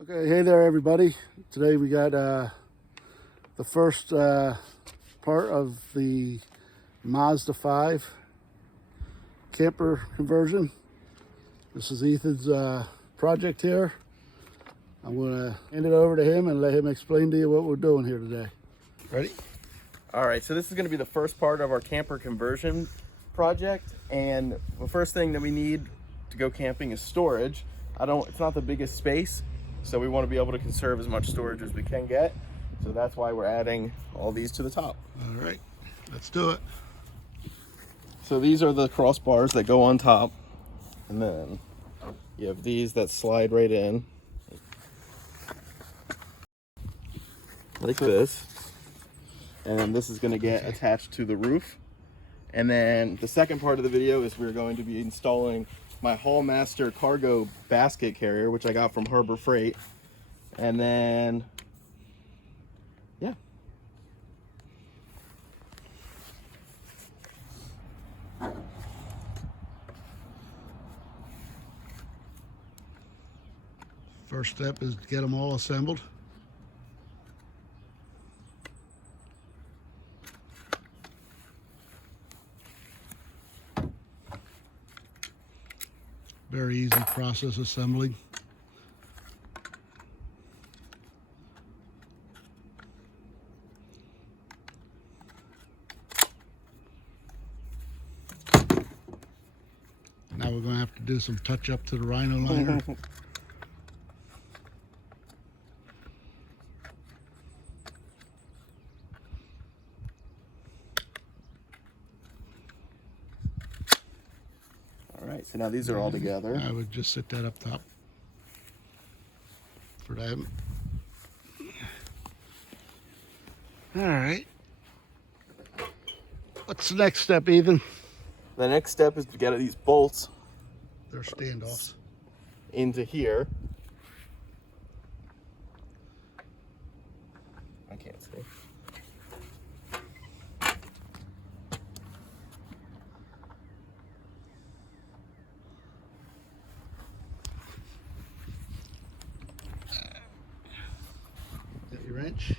Okay, hey there everybody. Today we got the first part of the Mazda 5 camper conversion. This is Ethan's project here. I'm going to hand it over to him and let him explain to you what we're doing here today. Ready? All right, so this is going to be the first part of our camper conversion project, and the first thing that we need to go camping is storage. It's not the biggest space, so we want to be able to conserve as much storage as we can get. So that's why we're adding all these to the top. All right, let's do it. So these are the crossbars that go on top, and then you have these that slide right in like this, and then this is going to get attached to the roof. And then the second part of the video is we're going to be installing my Haulmaster cargo basket carrier, which I got from Harbor Freight. And then, yeah. First step is to get them all assembled. Very easy process assembling. Now we're going to have to do some touch up to the Rhino liner. All right, so now these are all together. I would just sit that up top for them. All right. What's the next step, Ethan? The next step is to get these bolts They're standoffs. into here. I can't see. Get your wrench.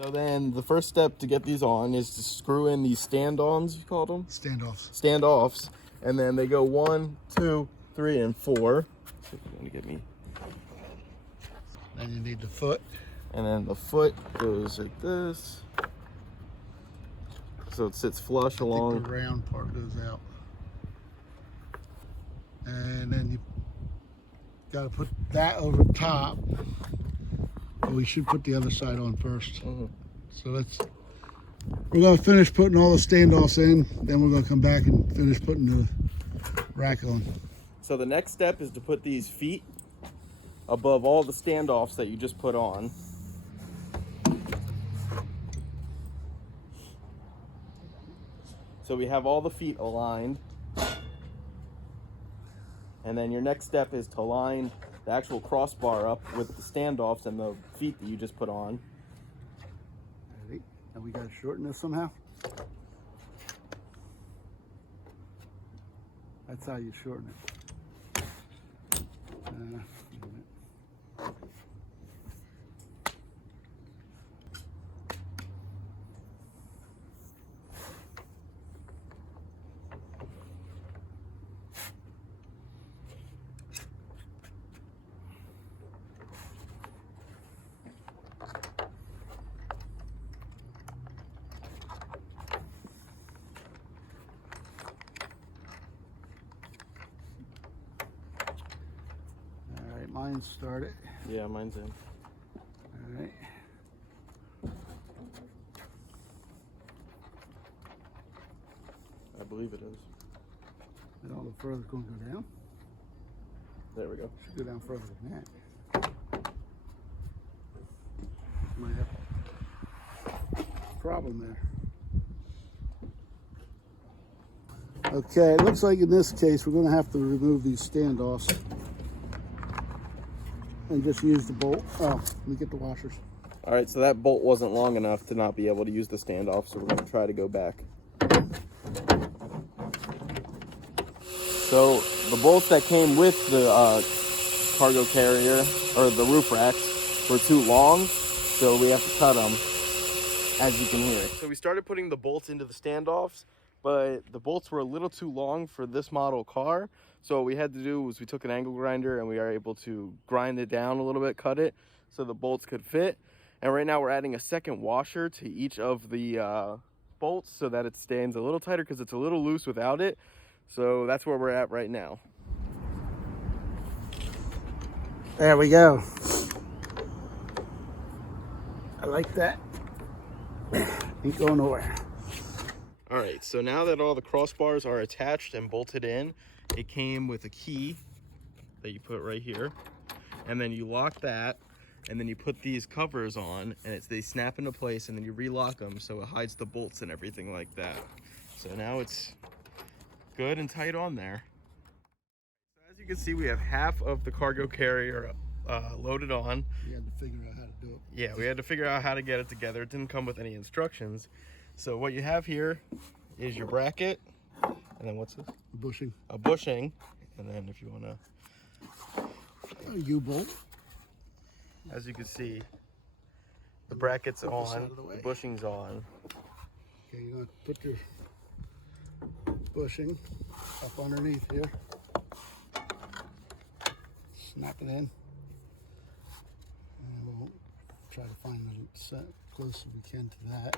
So then the first step to get these on is to screw in these stand-ons, you call them? Standoffs. Standoffs. And then they go 1, 2, 3, and 4. So you're gonna get me. Then you need the foot. And then the foot goes like this. So it sits flush I think along. the round part goes out. And then you got to put that over top. But we should put the other side on first. So we're going to finish putting all the standoffs in, then we're going to come back and finish putting the rack on. So the next step is to put these feet above all the standoffs that you just put on. So we have all the feet aligned. And then your next step is to line the actual crossbar up with the standoffs and the feet that you just put on. Ready? Now we got to shorten this somehow. That's how you shorten it. Mine's started. Yeah, mine's in. All right. I believe it is. And all the further it's going to go down. There we go. Should go down further than that. Might have a problem there. Okay, it looks like in this case we're going to have to remove these standoffs and just use the bolt. Oh, let me get the washers. All right, so that bolt wasn't long enough to not be able to use the standoff, so we're going to try to go back. So the bolts that came with the cargo carrier, or the roof racks, were too long, so we have to cut them, as you can hear. So we started putting the bolts into the standoffs, but the bolts were a little too long for this model car. So what we had to do was we took an angle grinder and we are able to grind it down a little bit, cut it, so the bolts could fit. And right now we're adding a second washer to each of the bolts so that it stands a little tighter, because it's a little loose without it. So that's where we're at right now. There we go. I like that. Ain't going nowhere. All right, so now that all the crossbars are attached and bolted in, it came with a key that you put right here, and then you lock that, and then you put these covers on, and they snap into place, and then you relock them so it hides the bolts and everything like that. So now it's good and tight on there. So as you can see, we have half of the cargo carrier loaded on. We had to figure out how to do it. Yeah, we had to figure out how to get it together. It didn't come with any instructions. So what you have here is your bracket, and then what's this? A bushing. A bushing, and then if you want to... A U-bolt. As you can see, the bracket's on, the the bushing's on. Okay, you're going to put your bushing up underneath here. Snap it in. And we'll try to find the set close as we can to that.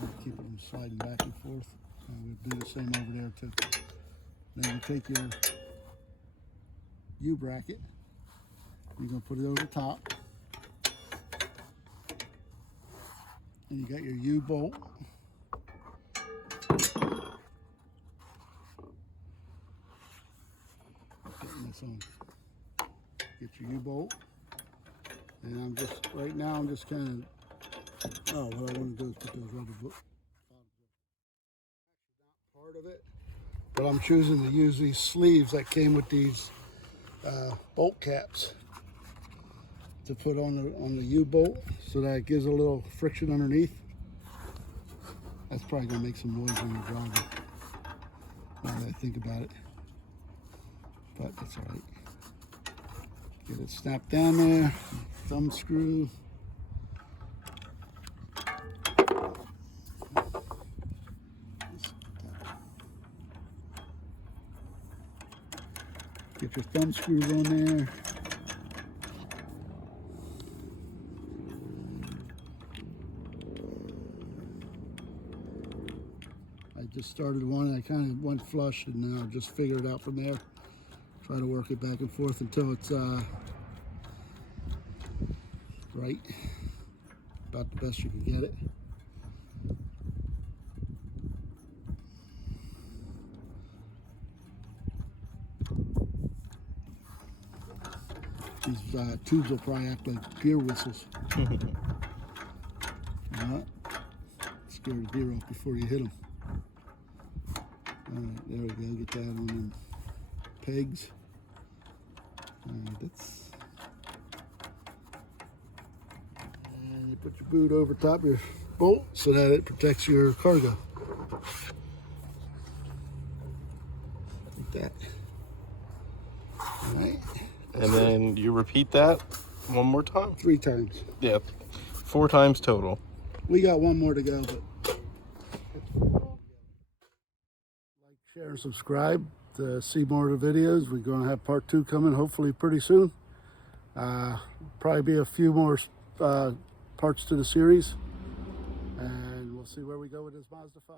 And keep them sliding back and forth. And we'll do the same over there too. Then you take your U-bracket. You're going to put it over the top. And you got your U-bolt. Getting this on. Get your U-bolt. And I'm just, right now I'm just kind of, oh, what I want to do is put those rubber boots. Part of it. But I'm choosing to use these sleeves that came with these bolt caps to put on the U-bolt, so that it gives a little friction underneath. That's probably gonna make some noise when you're driving, now that I think about it, but that's all right. Get it snapped down there, thumb screw. Get your thumb screws on there. I just started one, I kind of went flush, and then I'll just figure it out from there. Try to work it back and forth until it's right, about the best you can get it. These tubes will probably act like deer whistles. Scare the deer off before you hit them. Alright, there we go, get that on them pegs. Alright, and you put your boot over top your bolt so that it protects your cargo. Like that. Alright. And then you repeat that one more time? 3 times. Yeah, 4 times total. We got one more to go, but like, share, and subscribe to see more of the videos. We're going to have part 2 coming hopefully pretty soon. Probably be a few more parts to the series, and we'll see where we go with this Mazda 5.